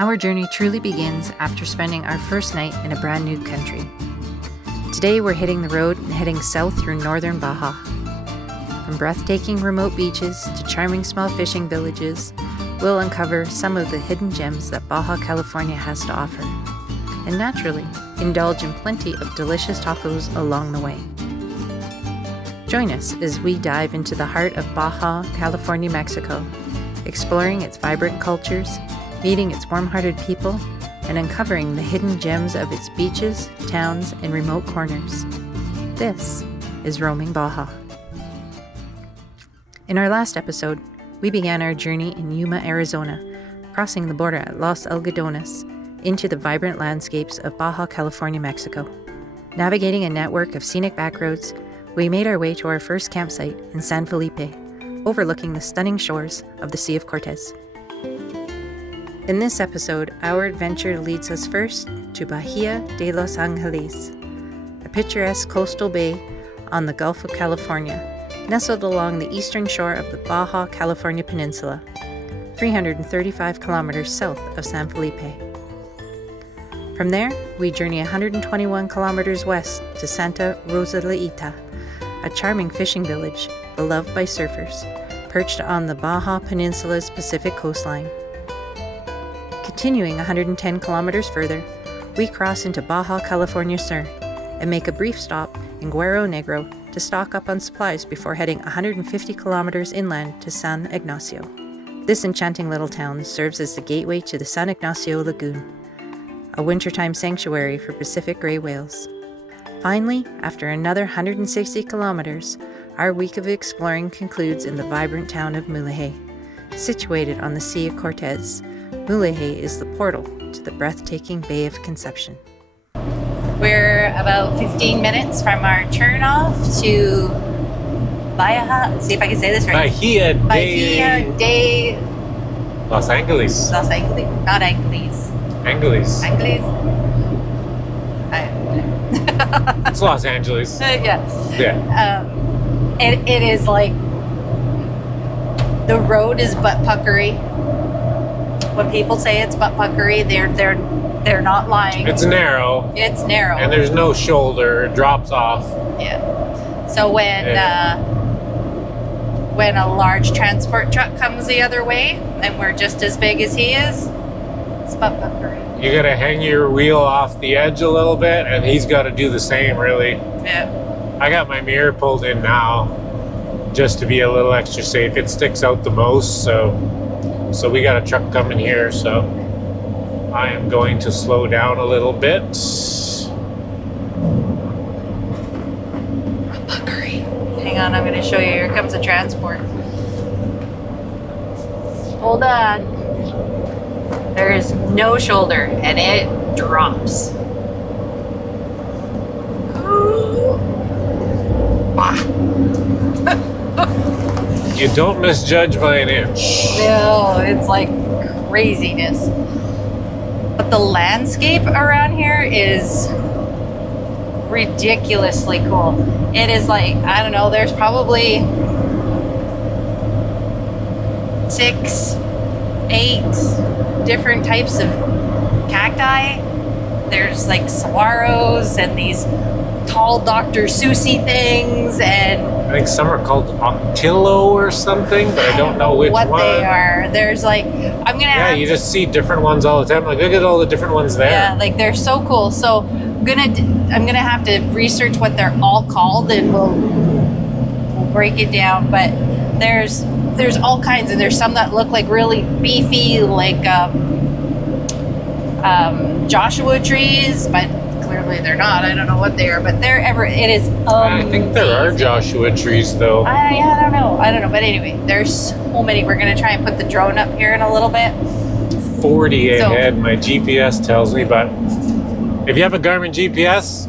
Our journey truly begins after spending our first night in a brand new country. Today we're hitting the road and heading south through northern Baja. From breathtaking remote beaches to charming small fishing villages, we'll uncover some of the hidden gems that Baja California has to offer. And naturally, indulge in plenty of delicious tacos along the way. Join us as we dive into the heart of Baja California, Mexico, exploring its vibrant cultures, meeting its warm-hearted people, and uncovering the hidden gems of its beaches, towns, and remote corners. This is Roaming Baja. In our last episode, we began our journey in Yuma, Arizona, crossing the border at Los Algodones into the vibrant landscapes of Baja California, Mexico. Navigating a network of scenic backroads, we made our way to our first campsite in San Felipe, overlooking the stunning shores of the Sea of Cortez. In this episode, our adventure leads us first to Bahía de Los Ángeles, a picturesque coastal bay on the Gulf of California, nestled along the eastern shore of the Baja California Peninsula, 335 kilometers south of San Felipe. From there, we journey 121 kilometers west to Santa Rosalillita, a charming fishing village beloved by surfers, perched on the Baja Peninsula's Pacific coastline. Continuing 110 kilometers further, we cross into Baja California Sur and make a brief stop in Guerrero, Negro to stock up on supplies before heading 150 kilometers inland to San Ignacio. This enchanting little town serves as the gateway to the San Ignacio Lagoon, a wintertime sanctuary for Pacific gray whales. Finally, after another 160 kilometers, our week of exploring concludes in the vibrant town of Mulege. Situated on the Sea of Cortez, Mulege is the portal to the breathtaking Bay of Conception. We're about 15 minutes from our turnoff to Bahia. See if I can say this right. Bahía de Los Ángeles. Los Ángeles, not Ángeles. Ángeles. Ángeles. It's Los Angeles. Yeah. Yeah. It is like the road is butt puckery. When people say it's butt puckery, they're not lying. It's narrow. It's narrow. And there's no shoulder. It drops off. Yeah. So when a large transport truck comes the other way and we're just as big as he is, it's butt puckery. You gotta hang your wheel off the edge a little bit, and he's gotta do the same, really. Yeah. I got my mirror pulled in now, just to be a little extra safe. It sticks out the most, so we got a truck coming here, so I am going to slow down a little bit. Puckery. Hang on, I'm gonna show you. Here comes the transport. Hold on. There is no shoulder, and it drops. You don't misjudge by an inch. No, it's like craziness. But the landscape around here is ridiculously cool. It is like, I don't know, there's probably 6, 8 different types of cacti. There's like saguaros and these tall Dr. Seussy things, and I think some are called octillo or something, but I don't know which what one. they are. There's like, I'm gonna have you just see different ones all the time. Like, look at all the different ones there. Yeah, like they're so cool. So I'm gonna have to research what they're all called, and we'll break it down. But there's all kinds, and there's some that look like really beefy, like Joshua trees, but clearly they're not. I don't know what they are, but it is amazing. I think there are Joshua trees, though. I don't know. But anyway, there's so many. We're going to try and put the drone up here in a little bit. 40 ahead, my GPS tells me, but if you have a Garmin GPS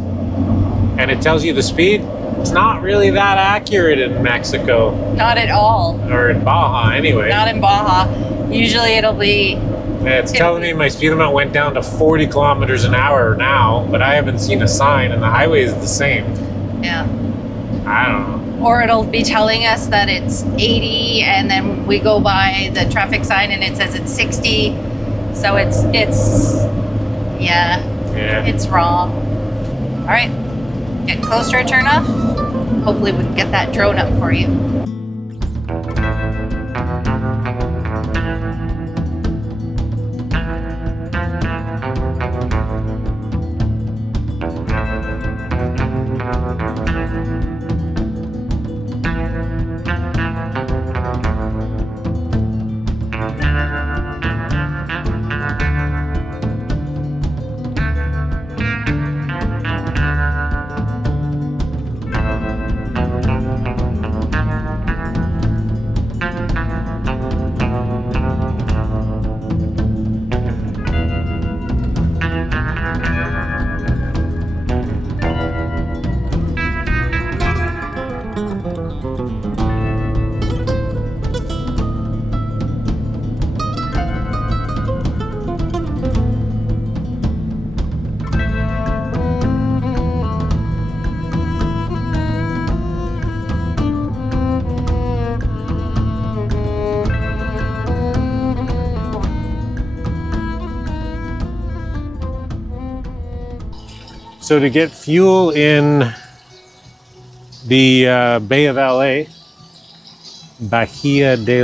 and it tells you the speed, it's not really that accurate in Mexico. Not at all. Or in Baja, anyway. Not in Baja. Usually it'll be... It's telling me my speed limit went down to 40 kilometers an hour now, but I haven't seen a sign, and the highway is the same. Yeah. I don't know. Or it'll be telling us that it's 80, and then we go by the traffic sign and it says it's 60. So yeah, it's wrong. All right, get closer and turn off. Hopefully we can get that drone up for you. So to get fuel in the Bay of LA, Bahía de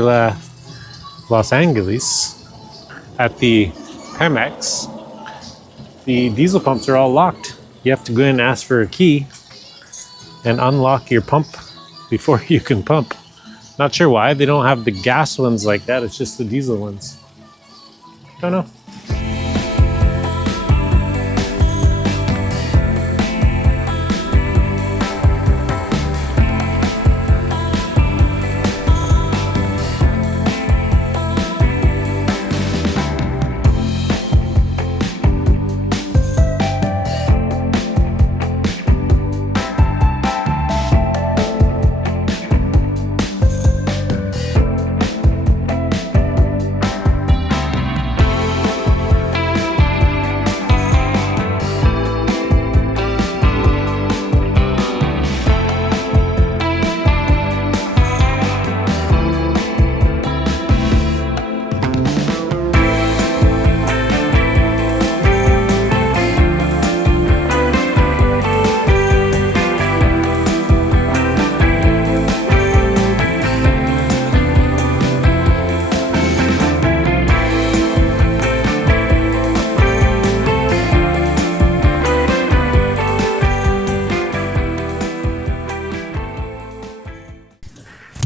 Los Ángeles, at the Pemex, the diesel pumps are all locked. You have to go in and ask for a key and unlock your pump before you can pump. Not sure why they don't have the gas ones like that. It's just the diesel ones. Don't know.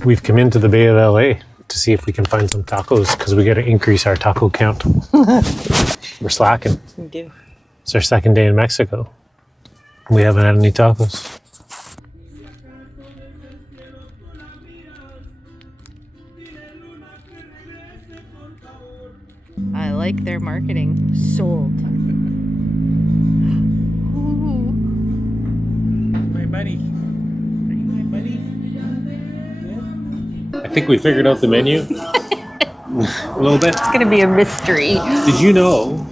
We've come into the Bay of LA to see if we can find some tacos because we got to increase our taco count. We're slacking. We do. It's our second day in Mexico. We haven't had any tacos. I like their marketing. Sold. Ooh. My buddy. Are you my buddy? I think we figured out the menu. A little bit. It's gonna be a mystery. Did you know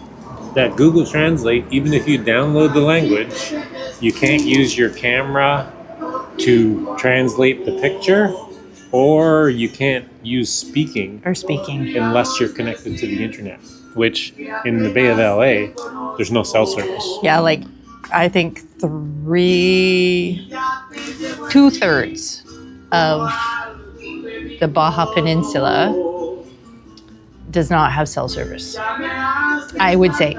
that Google Translate, even if you download the language, you can't use your camera to translate the picture, or you can't use speaking unless you're connected to the internet, which in the Bay of LA, there's no cell service. Yeah, like I think 2/3 of the Baja Peninsula does not have cell service. I would say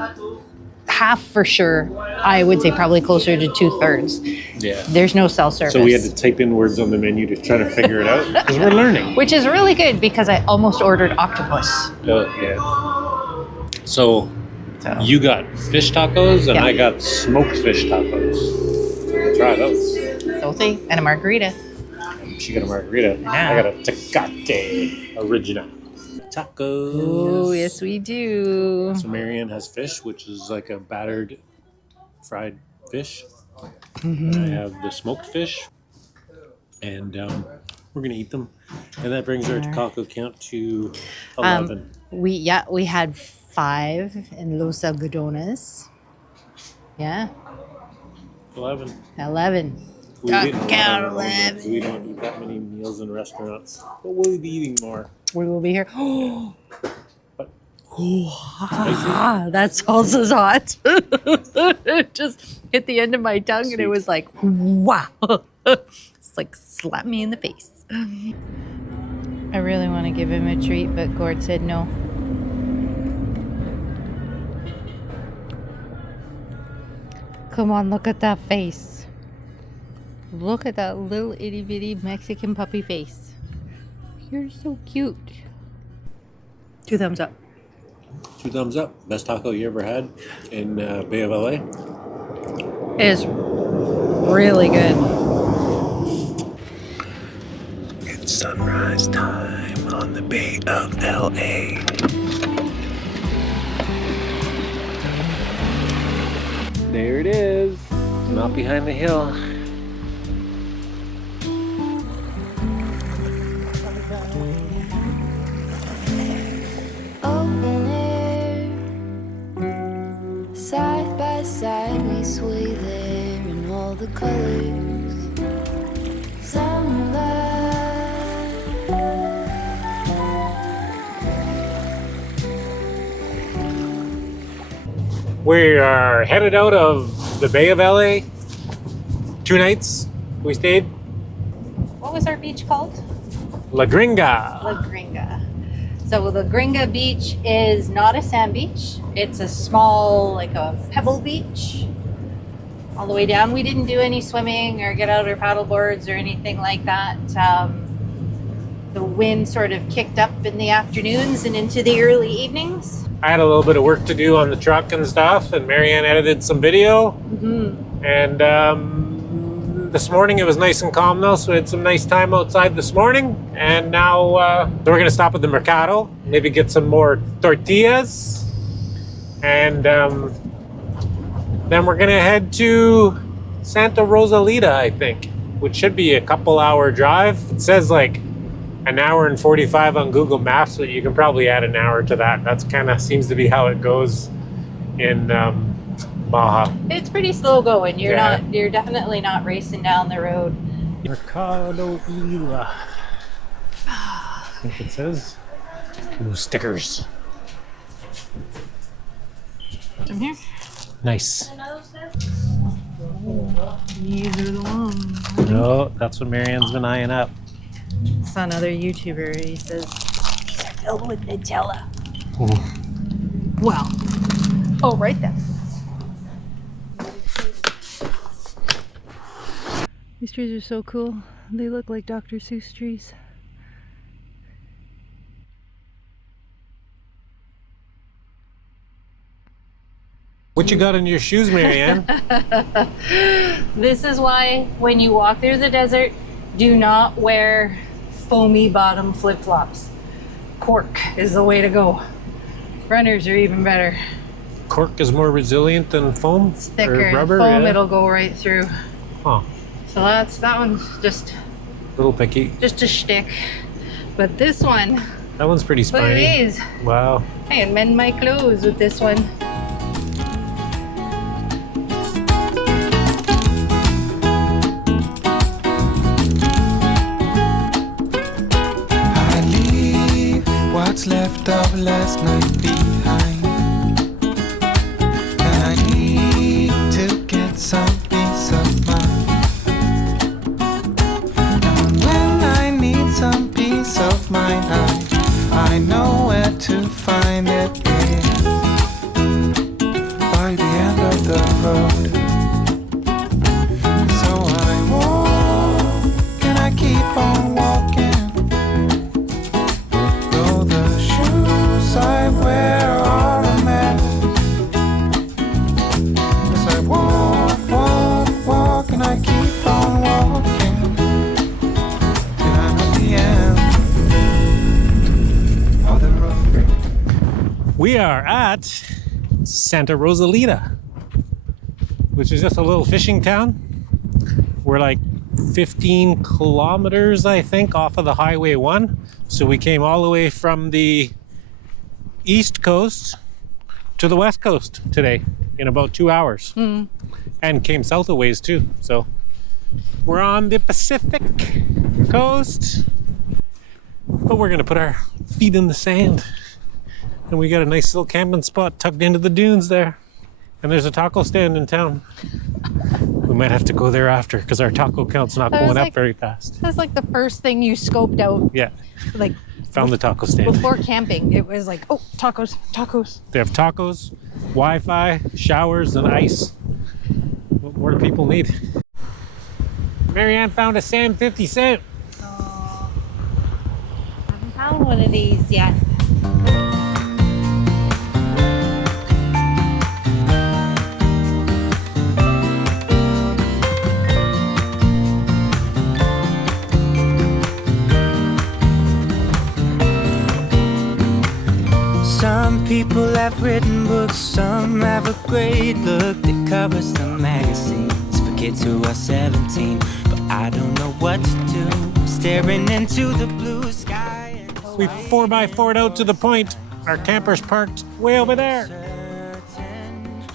half for sure. I would say probably closer to 2/3. Yeah. There's no cell service. So we had to type in words on the menu to try to figure it out because we're learning. Which is really good because I almost ordered octopus. Oh, yeah. So you got fish tacos and Yeah. I got smoked fish tacos. We'll try those. Salty and a margarita. She got a margarita. Yeah. I got a Tecate original. Tacos. Oh, yes we do. So Marianne has fish, which is like a battered fried fish. Mm-hmm. And I have the smoked fish. And we're going to eat them. And that brings our taco count to 11. We had 5 in Los Algodones. Yeah, 11. 11. We didn't Count order 11. We don't eat that many meals in restaurants. But we'll be eating more. We will be here. But That salsa's hot. It just hit the end of my tongue and it was like, wow. It's like slap me in the face. I really want to give him a treat, but Gord said no. Come on, look at that face. Look at that little itty bitty Mexican puppy face. You're so cute. 2 thumbs up. 2 thumbs up. Best taco you ever had in Bay of LA? It is really good. It's sunrise time on the Bay of LA. There it is. Not behind the hill. Open air, side by side we sway there in all the colors. Sunlight. We are headed out of the Bay of LA. 2 nights we stayed. What was our beach called? La Gringa. La Gringa. So La Gringa Beach is not a sand beach. It's a small, like a pebble beach. All the way down. We didn't do any swimming or get out our paddle boards or anything like that. The wind sort of kicked up in the afternoons and into the early evenings. I had a little bit of work to do on the truck and stuff, and Marianne edited some video. Mm-hmm. And this morning it was nice and calm though, so we had some nice time outside this morning. And now we're gonna stop at the Mercado, maybe get some more tortillas, and then we're gonna head to Santa Rosalillita, I think, which should be a couple-hour drive. It says like an hour and 45 on Google Maps, but you can probably add an hour to that. That's kind of seems to be how it goes in Baja. It's pretty slow going. You're Yeah. you're definitely not racing down the road. Mercado Lila. I think it says. Ooh, stickers. From here. Nice. These are the ones. No, that's what Marianne's been eyeing up. Saw another YouTuber. He says these are filled with Nutella. Ooh. Wow. Oh, right there. These trees are so cool. They look like Dr. Seuss trees. What you got in your shoes, Marianne? This is why when you walk through the desert, do not wear foamy bottom flip-flops. Cork is the way to go. Runners are even better. Cork is more resilient than foam? It's thicker. Or rubber? Foam, Yeah. it'll go right through. Huh. So that one's just Little picky. a shtick. But this one, That one's pretty look at spiny. these. Wow. I can mend my clothes with this one. I leave what's left of last night behind, and I need to get some peace of mind. And when I need some peace of mind, I know where to find it. Is by the end of the road. So I walk and I keep on walking. Though the shoes I wear are a mess. As I walk and I keep on walking till I'm at the end of the road. We are at Santa Rosalillita, which is just a little fishing town. We're like 15 kilometers, I think, off of the Highway 1. So we came all the way from the East Coast to the West Coast today in about 2 hours. And came south a ways too. So we're on the Pacific coast, but we're gonna put our feet in the sand And we got a nice little camping spot tucked into the dunes there. And there's a taco stand in town. We might have to go there after because our taco count's not going up very fast. That's like the first thing you scoped out. Yeah. Like Found the taco stand. before camping, it was like, oh, tacos, tacos. They have tacos, Wi-Fi, showers, and ice. What more do people need? Marianne found a Sam 50 cent. Oh, I haven't found one of these yet. Some people have written books, some have a great look that covers the magazines for kids who are 17. But I don't know what to do, staring into the blue sky. We 4x4'd out to the point. Our camper's parked way over there.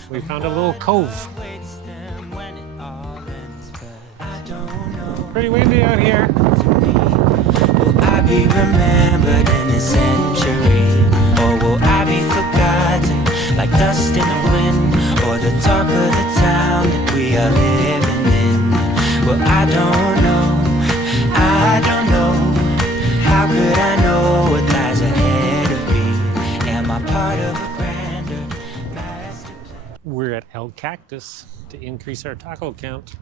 We found a little cove. Pretty windy out here. Will I be remembered in a century? Or will I be forgotten like dust in the wind? Or the talk of the town that we are living in? Well, I don't know, I don't know. How could I know what lies ahead of me? Am I part of a grander master plan? We're at El Cactus to increase our taco count.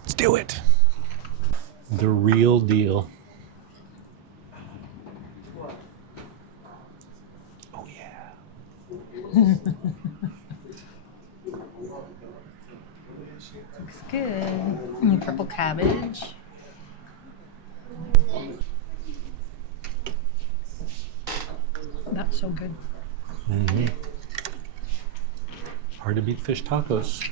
Let's do it. The real deal. Oh yeah. Looks good. Purple cabbage. That's so good. Mm-hmm. Hard to beat fish tacos.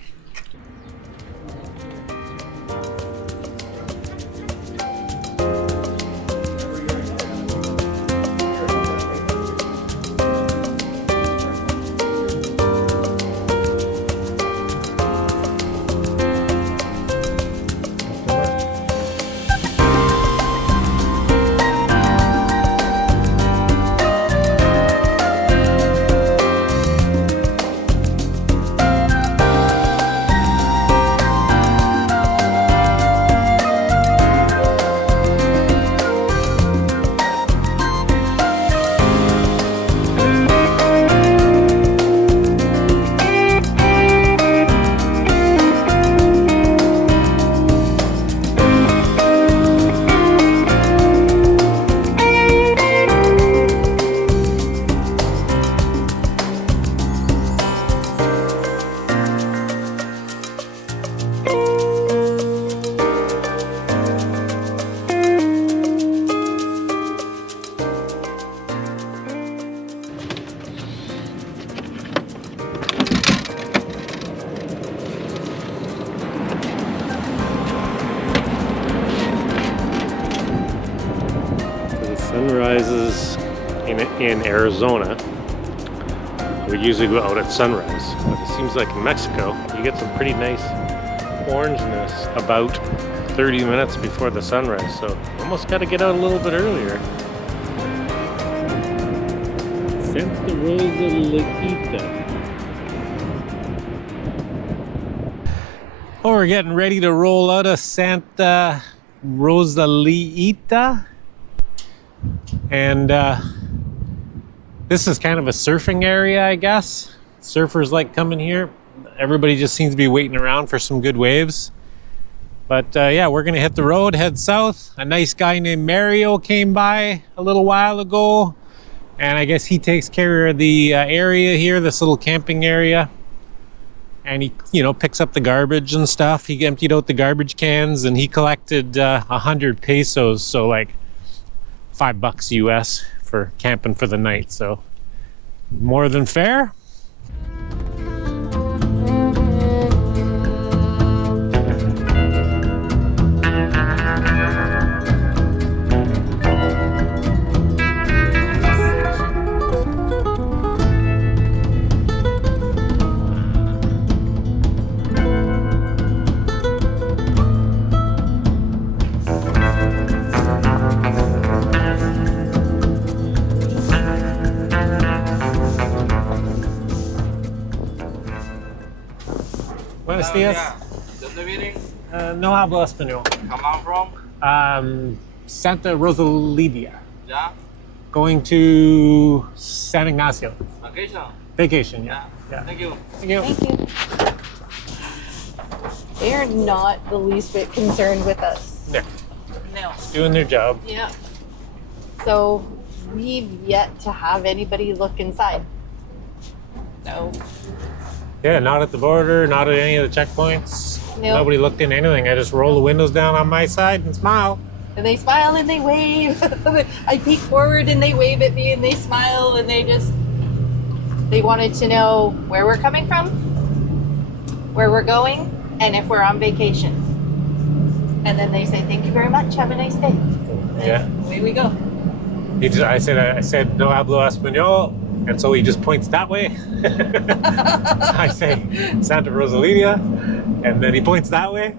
Sunrises in Arizona, we usually go out at sunrise, but it seems like in Mexico you get some pretty nice orangeness about 30 minutes before the sunrise, so almost got to get out a little bit earlier. Santa Rosalillita. Oh, we're getting ready to roll out of Santa Rosalillita. And this is kind of a surfing area, I guess. Surfers like coming here. Everybody just seems to be waiting around for some good waves. But yeah, we're gonna hit the road, head south. A nice guy named Mario came by a little while ago, and I guess he takes care of the area here, this little camping area. And he, picks up the garbage and stuff. He emptied out the garbage cans, and he collected 100 pesos, so like $5 US for camping for the night. So more than fair. Buenos dias. ¿Dónde vienen? No hablo español. Come on from? Santa Rosalillita. Yeah. Going to San Ignacio. Vacation? Vacation, yeah. Thank you. Thank you. Thank you. They are not the least bit concerned with us. Yeah, No. doing their job. Yeah. So we've yet to have anybody look inside. So Yeah, not at the border, not at any of the checkpoints. Nope. Nobody looked in anything. I just roll the windows down on my side and smile. and they smile and they wave. I peek forward and they wave at me and they smile and they wanted to know where we're coming from, where we're going, and if we're on vacation. And then they say, "Thank you very much. Have a nice day." And Yeah. away we go. I said no hablo español, and so he just points that way. I say Santa Rosalita, and then he points that way.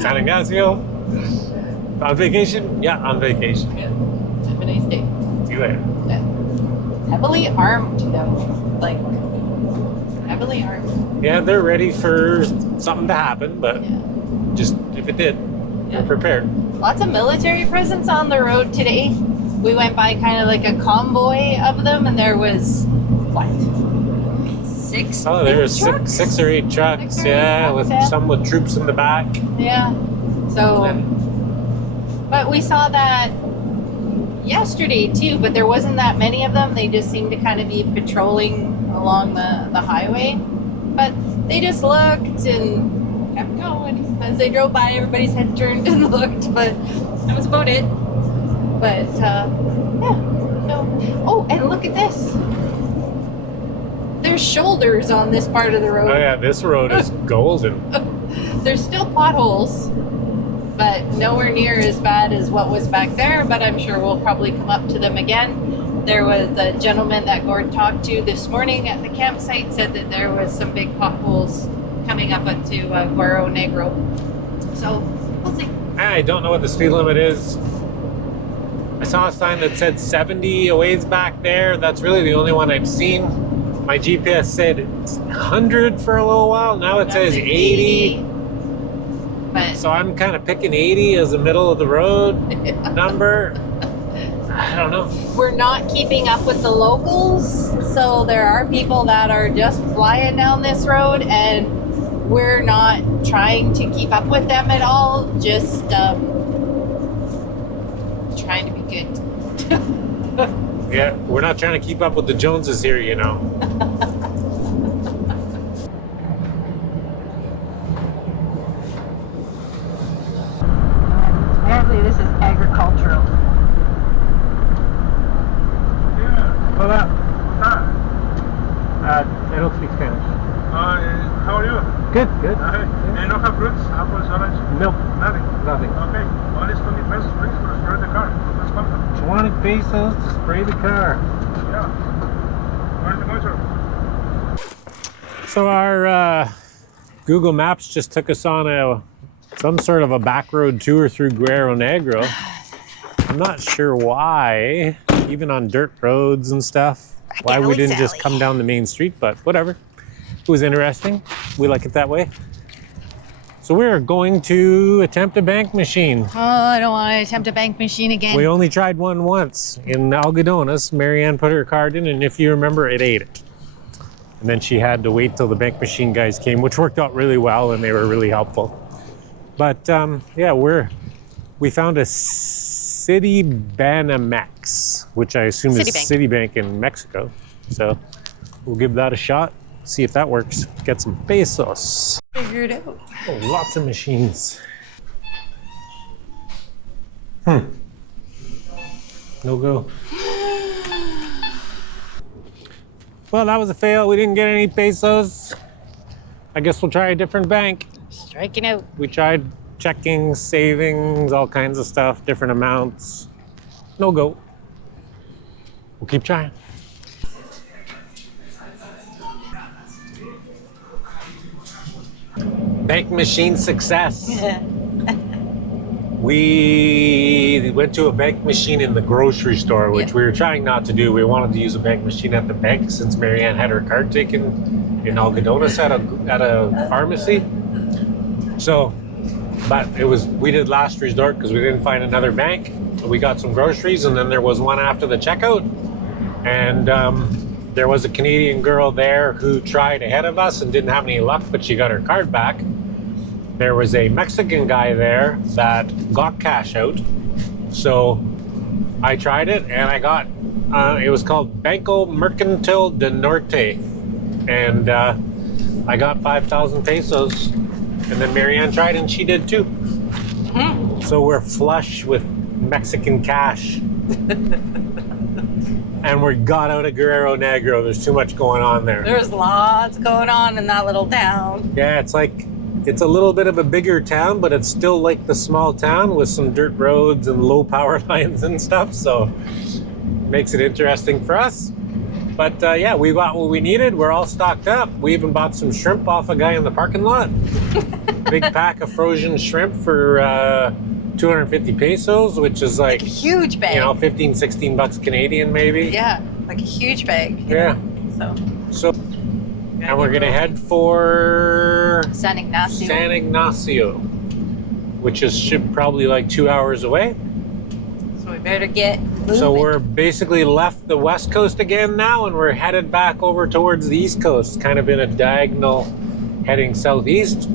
San Ignacio. On vacation? Yeah, on vacation. Yeah. Have a nice day. See you later. Yeah. Heavily armed though. Like heavily armed. Yeah, they're ready for something to happen, but Yeah. just if it did, Yeah. we're prepared. Lots of military presence on the road today. We went by kind of like a convoy of them, and there was what? 6? Oh, there's big trucks? six or eight trucks, 6 or 8 yeah, trucks, with yeah. some with troops in the back. Yeah. So, but we saw that yesterday too. But there wasn't that many of them. They just seemed to kind of be patrolling along the highway. But they just looked and kept going as they drove by. Everybody's head turned and looked, but that was about it. But yeah. So, oh, and look at this. There's shoulders on this part of the road. Oh yeah, this road is golden. There's still potholes, but nowhere near as bad as what was back there. But I'm sure we'll probably come up to them again. There was a gentleman that Gord talked to this morning at the campsite said that there was some big potholes coming up into Guerrero, Negro. So we'll see. I don't know what the speed limit is. I saw a sign that said 70 a ways back there. That's really the only one I've seen. My GPS said it's 100 for a little while. Now it says 80. But So I'm kind of picking 80 as the middle of the road number. I don't know. we're not keeping up with the locals. So there are people that are just flying down this road, and we're not trying to keep up with them at all. Just trying to be good. Yeah, we're not trying to keep up with the Joneses here, you know. Apparently this is agricultural. Hola. I don't speak Spanish. How are you? Good, good. You don't have fruits, apples, orange? Nope, Nothing. nothing. Okay. One is 20 pesos, please, for spray the car. That's welcome. 20 pesos to spray the car. Yeah. Where's the motor? So our Google Maps just took us on some sort of a back road tour through Guerrero Negro. I'm not sure why, even on dirt roads and stuff, why we didn't just come down the main street, but whatever. It was interesting. We like it that way. So we're going to attempt a bank machine. Oh, I don't want to attempt a bank machine again. We only tried one once in Algodones. Marianne put her card in, and if you remember, it ate it. And then she had to wait till the bank machine guys came, which worked out really well, and they were really helpful. But yeah, we found a Citibanamex, which I assume is Citibank in Mexico. So we'll give that a shot, see if that works. Get some pesos. Figure it out. Oh, lots of machines. No go. Well, that was a fail. We didn't get any pesos. I guess we'll try a different bank. Striking out. We tried checking, savings, all kinds of stuff, different amounts. No go. We'll keep trying. Bank machine success. We went to a bank machine in the grocery store, which we were trying not to do. We wanted to use a bank machine at the bank since Marianne had her card taken in Algodones at a pharmacy. So, but we did last resort because we didn't find another bank. We got some groceries, and then there was one after the checkout, and there was a Canadian girl there who tried ahead of us and didn't have any luck, but she got her card back. There was a Mexican guy there that got cash out, so I tried it, and I got it was called Banco Mercantil de Norte, and I got 5,000 pesos, and then Marianne tried, and she did too. Mm-hmm. So we're flush with Mexican cash. And we got out of Guerrero Negro. There's too much going on there. There's lots going on in that little town. Yeah, it's a little bit of a bigger town, but it's still like the small town with some dirt roads and low power lines and stuff. So makes it interesting for us. But yeah, we got what we needed. We're all stocked up. We even bought some shrimp off a guy in the parking lot. Big pack of frozen shrimp for 250 pesos, which is like a huge bag. 15, 16 bucks Canadian maybe. Yeah, like a huge bag. Yeah. So and we're gonna head for San Ignacio, which is probably like 2 hours away. So we better get moving. So we're basically left the west coast again now, and we're headed back over towards the east coast, kind of in a diagonal heading southeast.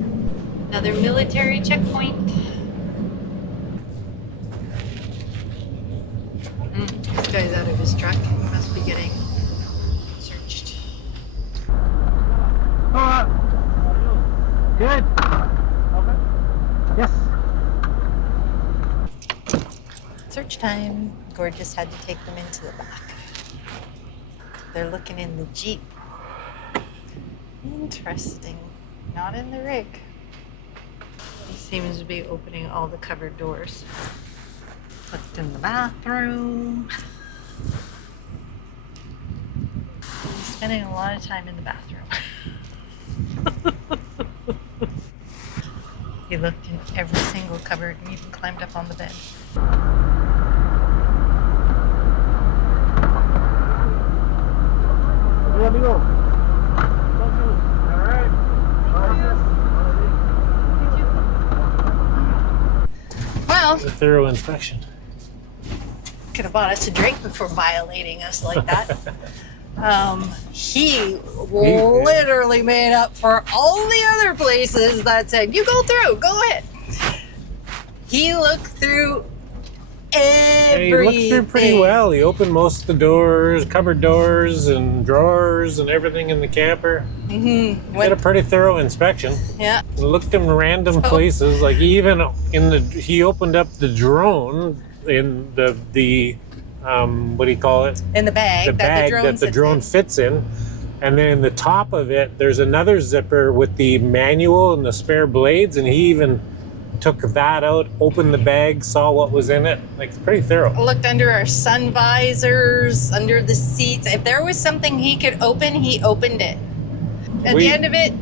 Another military checkpoint. This guy's out of his truck. He must be getting searched. Good. Okay. Yes. Search time. Gorgeous had to take them into the back. They're looking in the Jeep. Interesting. Not in the rig. He seems to be opening all the cupboard doors. Looked in the bathroom. He's spending a lot of time in the bathroom. He looked in every single cupboard and even climbed up on the bed. Hey, amigo. All right. Well, A thorough inspection. could have bought us a drink before violating us like that. He literally made up for all the other places that said, you go through, go ahead. He looked through everything. He looked through pretty well. He opened most of the doors, cupboard doors and drawers and everything in the camper. Mm-hmm. Did a pretty thorough inspection. Yeah. Looked in random places, like even he opened up the drone in the what do you call it? In the bag, that the drone fits in. And then in the top of it, there's another zipper with the manual and the spare blades, and he even took that out, opened the bag, saw what was in it. Like, it's pretty thorough. Looked under our sun visors, under the seats. If there was something he could open, he opened it. At the end of it,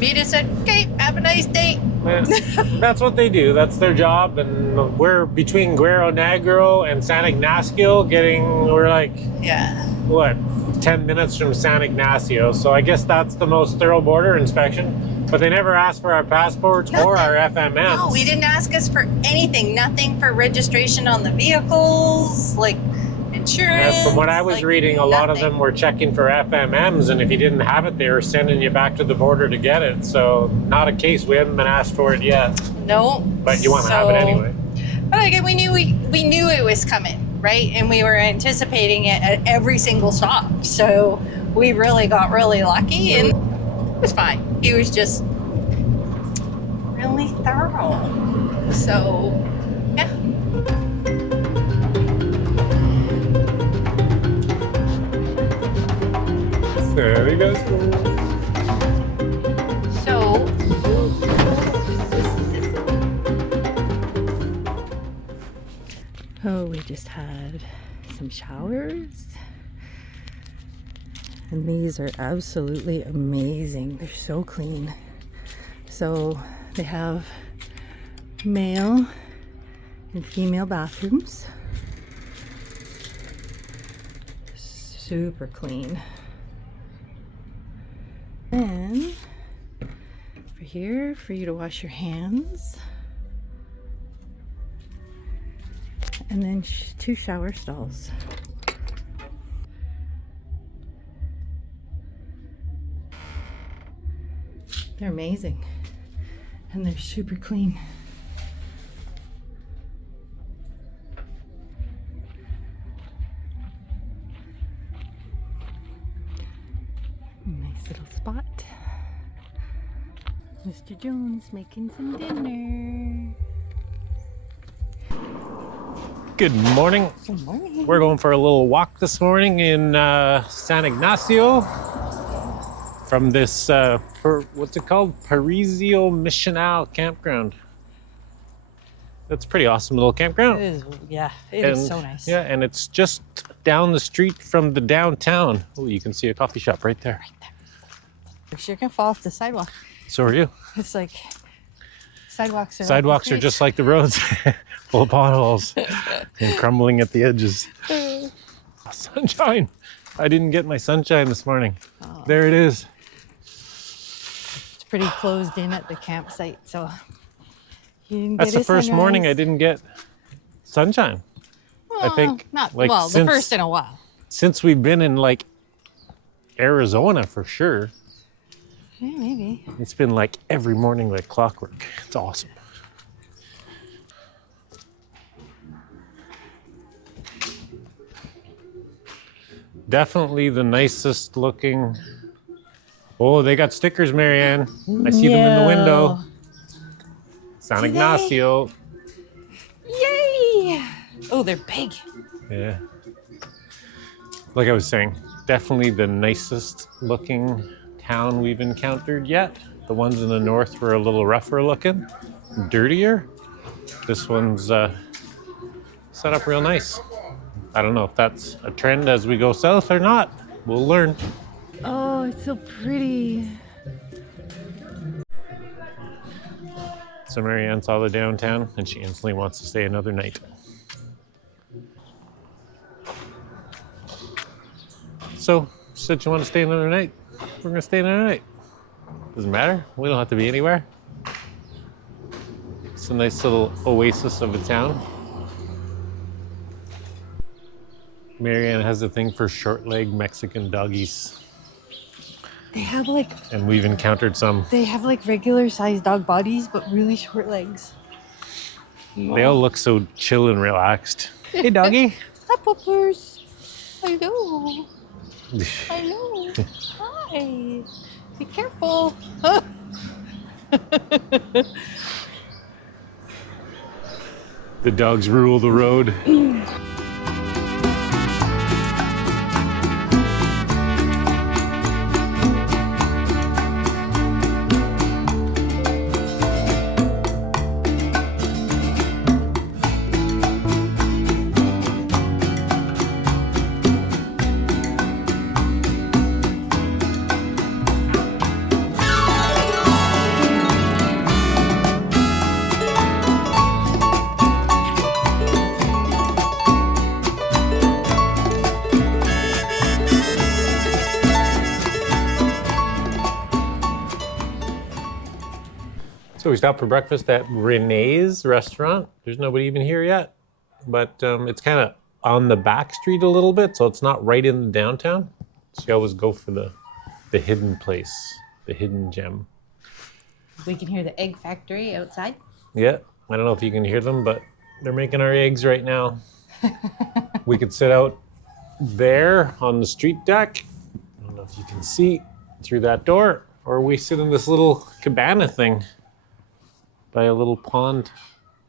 Vita said, okay, have a nice day. That's what they do. That's their job. And we're between Guerrero Negro and San Ignacio we're like, yeah, what, 10 minutes from San Ignacio. So I guess that's the most thorough border inspection. But they never asked for our passports or our FMMs. No, we didn't ask us for anything. Nothing for registration on the vehicles, like insurance. From what I was reading, a lot of them were checking for FMMs, and if you didn't have it, they were sending you back to the border to get it. So not a case. We haven't been asked for it yet. No. But you want to have it anyway. But again, we knew it was coming, right? And we were anticipating it at every single stop. So we really got really lucky, and it was fine. He was just really thorough. So, yeah. There he goes. So, oh, we just had some showers. And these are absolutely amazing. They're so clean. So they have male and female bathrooms. Super clean. here for you to wash your hands. And then 2 shower stalls. They're amazing. And they're super clean. Nice little spot. Mr. Jones making some dinner. Good morning. Good morning. We're going for a little walk this morning in San Ignacio from this, what's it called? Parisio Missional campground. That's a pretty awesome little campground. It is, yeah, it is so nice. Yeah, and it's just down the street from the downtown. Oh, you can see a coffee shop right there. You sure can fall off the sidewalk. So are you. It's like sidewalks are Sidewalks are just like the roads, full of potholes and crumbling at the edges. Sunshine. I didn't get my sunshine this morning. Oh. There it is. It's pretty closed in at the campsite, so you didn't That's get the first morning I didn't get sunshine. I think not like well, the first in a while. Since we've been in like Arizona for sure. Yeah, maybe. It's been like every morning like clockwork. It's awesome. Definitely the nicest looking. Oh, they got stickers, Marianne. I see them in the window. San Ignacio. Yay! Oh, they're big. Yeah. Like I was saying, definitely the nicest looking town we've encountered yet. The ones in the north were a little rougher looking, dirtier. This one's set up real nice. I don't know if that's a trend as we go south or not. We'll learn. Oh, it's so pretty. So Marianne saw the downtown and she instantly wants to stay another night. So, said you want to stay another night? We're gonna stay another night. Doesn't matter, we don't have to be anywhere. It's a nice little oasis of a town. Marianne has a thing for short-legged Mexican doggies. They have like And we've encountered some. regular sized dog bodies, but really short legs. They all look so chill and relaxed. Hey, doggy. Hi, puppers. Hello. Hello. Hi. Be careful. The dogs rule the road. So we stopped for breakfast at Renee's restaurant. There's nobody even here yet, but it's kind of on the back street a little bit, so it's not right in the downtown. So you always go for the hidden place, the hidden gem. We can hear the egg factory outside. Yeah, I don't know if you can hear them, but they're making our eggs right now. We could sit out there on the street deck. I don't know if you can see through that door, or we sit in this little cabana thing by a little pond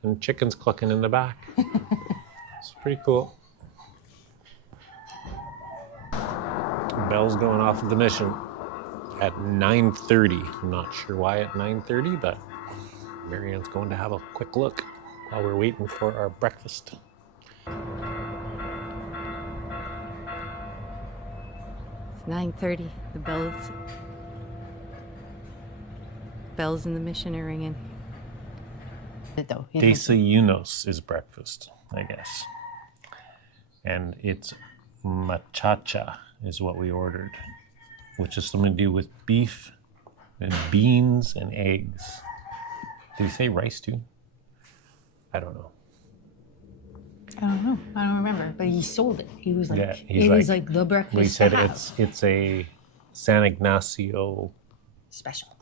and chickens clucking in the back. It's pretty cool. Bell's going off at the mission at 9:30. I'm not sure why at 9:30, but Marianne's going to have a quick look while we're waiting for our breakfast. It's 9:30. The bells in the mission are ringing. Desayunos is breakfast, I guess. And it's machacha is what we ordered, which is something to do with beef And beans and eggs. Did he say rice too? I don't know. I don't know. I don't remember. But he sold it. He was like, Yeah, it is like the breakfast. He said to have. it's a San Ignacio Special.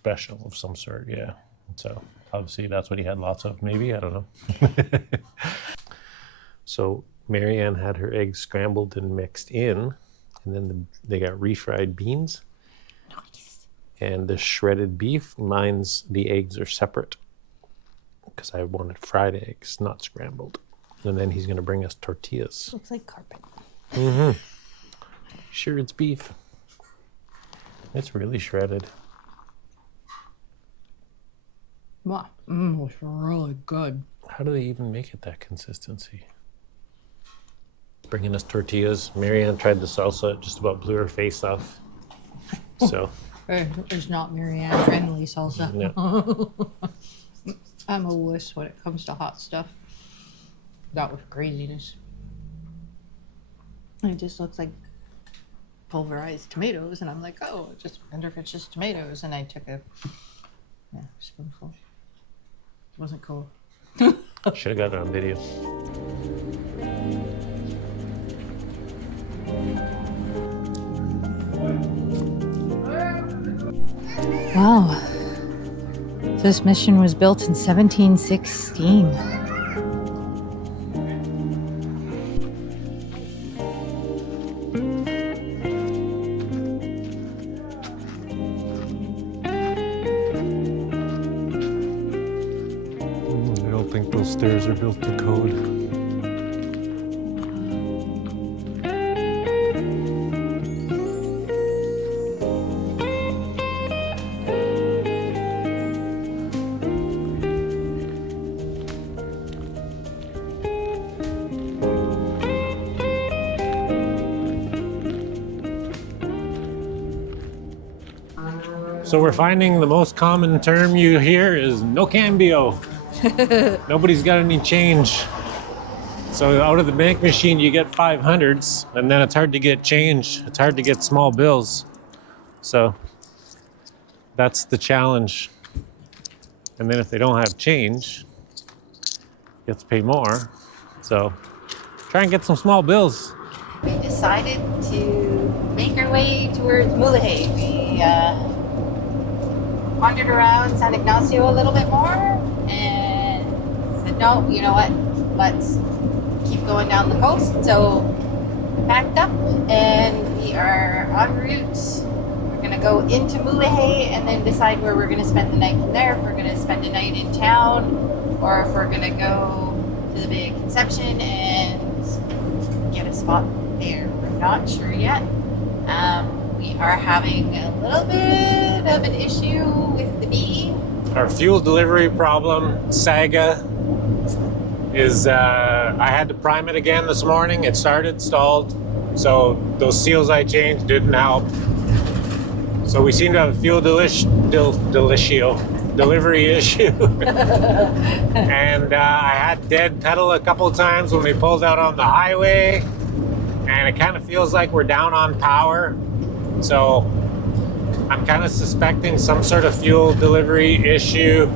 special of some sort, yeah. So obviously that's what he had lots of, maybe, I don't know. So Marianne had her eggs scrambled and mixed in, and then they got refried beans. Nice. And the shredded beef, the eggs are separate because I wanted fried eggs, not scrambled. And then he's gonna bring us tortillas. Looks like carpet. Mm-hmm. Sure, it's beef. It's really shredded. Wow. It's really good. How do they even make it that consistency? Bringing us tortillas. Marianne tried the salsa, it just about blew her face off. So. It's not Marianne friendly salsa. No. I'm a wuss when it comes to hot stuff. That was craziness. It just looks like pulverized tomatoes, and I'm like, oh, I just wonder if it's just tomatoes. And I took a spoonful. It wasn't cool. Should have got it on video. Wow. This mission was built in 1716. I don't think those stairs are built to code. So we're finding the most common term you hear is no cambio. Nobody's got any change. So out of the bank machine you get 500s, and then it's hard to get change. It's hard to get small bills. So that's the challenge. And then if they don't have change, you have to pay more. So try and get some small bills. We decided to make our way towards Mulege. We wandered around San Ignacio a little bit more and said, no, you know what, let's keep going down the coast. So we packed up and we are en route. We're going to go into Mulege and then decide where we're going to spend the night from there. If we're going to spend a night in town or if we're going to go to the Bay of Conception and get a spot there. We're not sure yet. We are having a little bit of an issue with the bee. Our fuel delivery problem, Saga, is I had to prime it again this morning. It started stalled, so those seals I changed didn't help. So we seem to have a fuel delivery issue. And I had dead pedal a couple of times when we pulled out on the highway, and it kind of feels like we're down on power. So I'm kind of suspecting some sort of fuel delivery issue.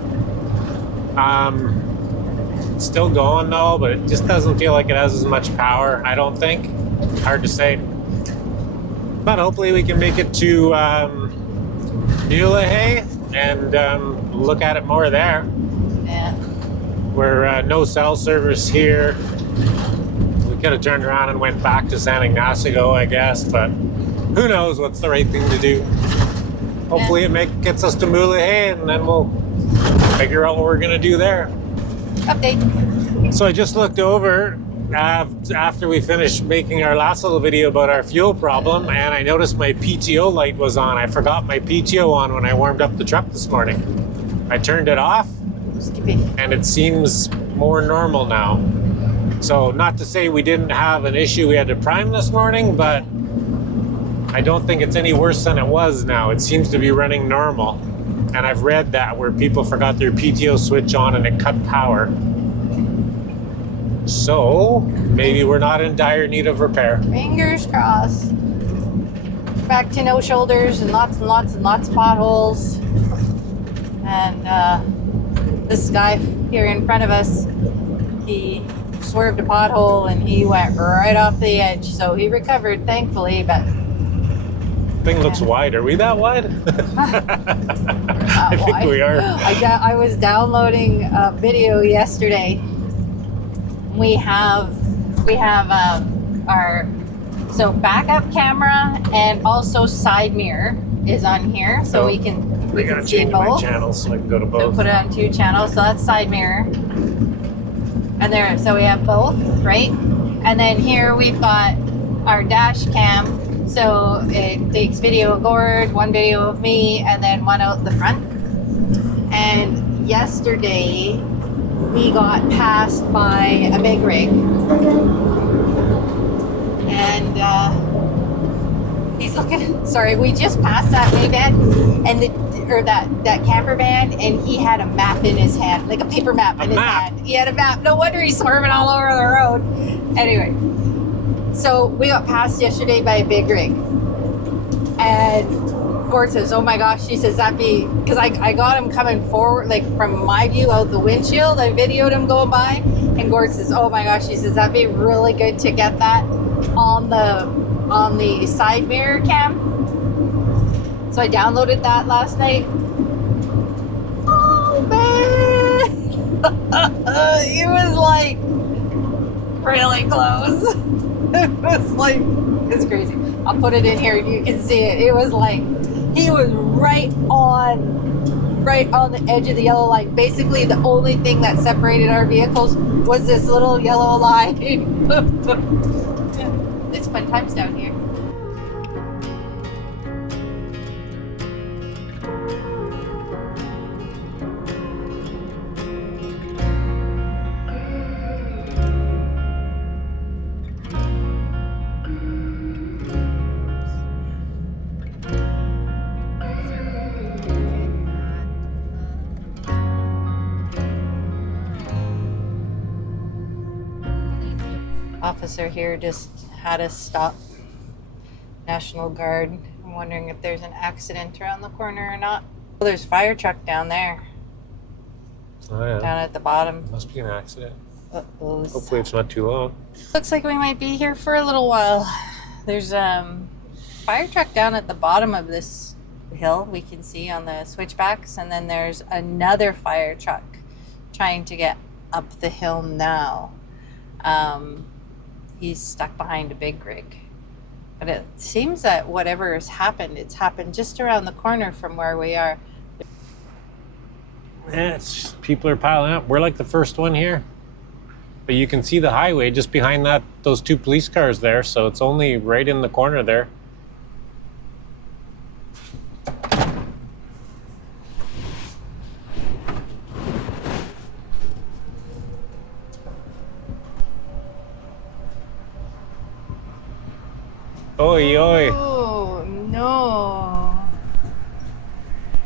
It's still going though, but it just doesn't feel like it has as much power, I don't think. Hard to say. But hopefully we can make it to Mulege and look at it more there. Yeah. We're no cell service here. We could have turned around and went back to San Ignacio, I guess, but who knows what's the right thing to do. Hopefully it gets us to Mulege, and then we'll figure out what we're gonna do there. Update. So I just looked over after we finished making our last little video about our fuel problem, and I noticed my PTO light was on. I forgot my PTO on when I warmed up the truck this morning. I turned it off, and it seems more normal now. So not to say we didn't have an issue we had to prime this morning, but I don't think it's any worse than it was now. It seems to be running normal. And I've read that where people forgot their PTO switch on and it cut power. So maybe we're not in dire need of repair. Fingers crossed. back to no shoulders and lots and lots and lots of potholes. And this guy here in front of us, he swerved a pothole and he went right off the edge. So he recovered, thankfully, but Thing looks wide. Are we that wide? I think we are. I was downloading a video yesterday. We have our backup camera and also side mirror is on here, so we can gotta see change my both. channels so I can go to So both. put it on 2 channels, so that's side mirror. And there, so we have both, right? And then here we've got our dash cam. So it takes video of Gord, 1 video of me, and then 1 out the front. And yesterday we got passed by a big rig. And he's looking, sorry, we just passed that minivan and that camper van, and he had a map in his hand, like a paper map in his hand. He had a map. No wonder he's swerving all over the road. Anyway, so we got passed yesterday by a big rig. And Gord says, oh my gosh, she says, that'd be, because I got him coming forward, like from my view out the windshield. I videoed him going by. And Gord says, oh my gosh, she says, that'd be really good to get that on the side mirror cam. So I downloaded that last night. Oh man, it was like really close. It was like, it's crazy. I'll put it in here. You can see it. It was like he was right on the edge of the yellow line. Basically, the only thing that separated our vehicles was this little yellow line. It's fun times down here. Officer here just had us stop. National Guard. I'm wondering if there's an accident around the corner or not. Oh, there's a fire truck down there. Oh, yeah. Down at the bottom. Must be an accident. Uh-oh. Hopefully it's not too long. Looks like we might be here for a little while. There's fire truck down at the bottom of this hill we can see on the switchbacks, and then there's another fire truck trying to get up the hill now. He's stuck behind a big rig. But it seems that whatever has happened, it's happened just around the corner from where we are. Yeah, people are piling up. We're like the first one here. But you can see the highway just behind those 2 police cars there, so it's only right in the corner there. Oi, oi. Oh, no.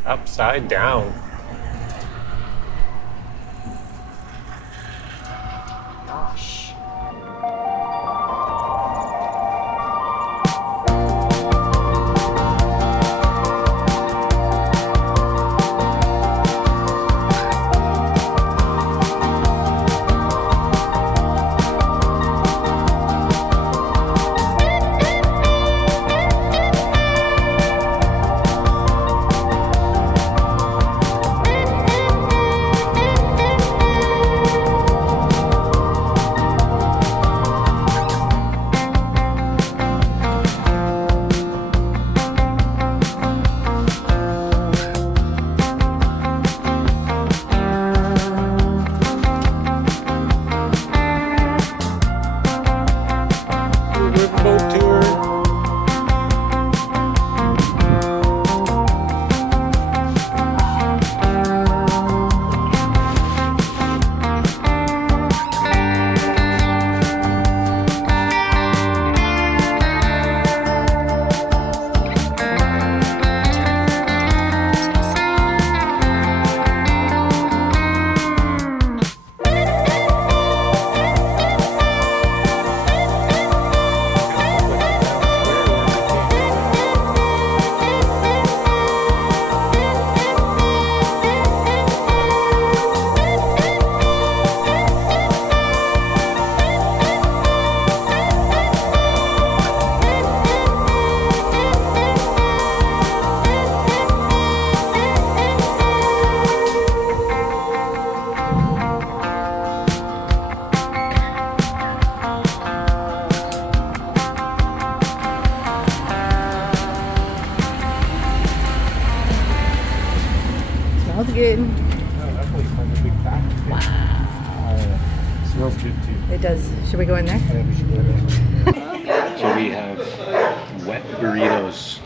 Upside down. Gosh. good. Yeah, definitely find a big package. Wow. Smells good too. It does. Should we go in there? I think we should go there. So we have wet burritos.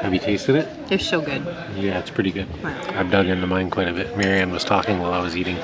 Have you tasted it? They're so good. Yeah, it's pretty good. Wow. I've dug into mine quite a bit. Marianne was talking while I was eating.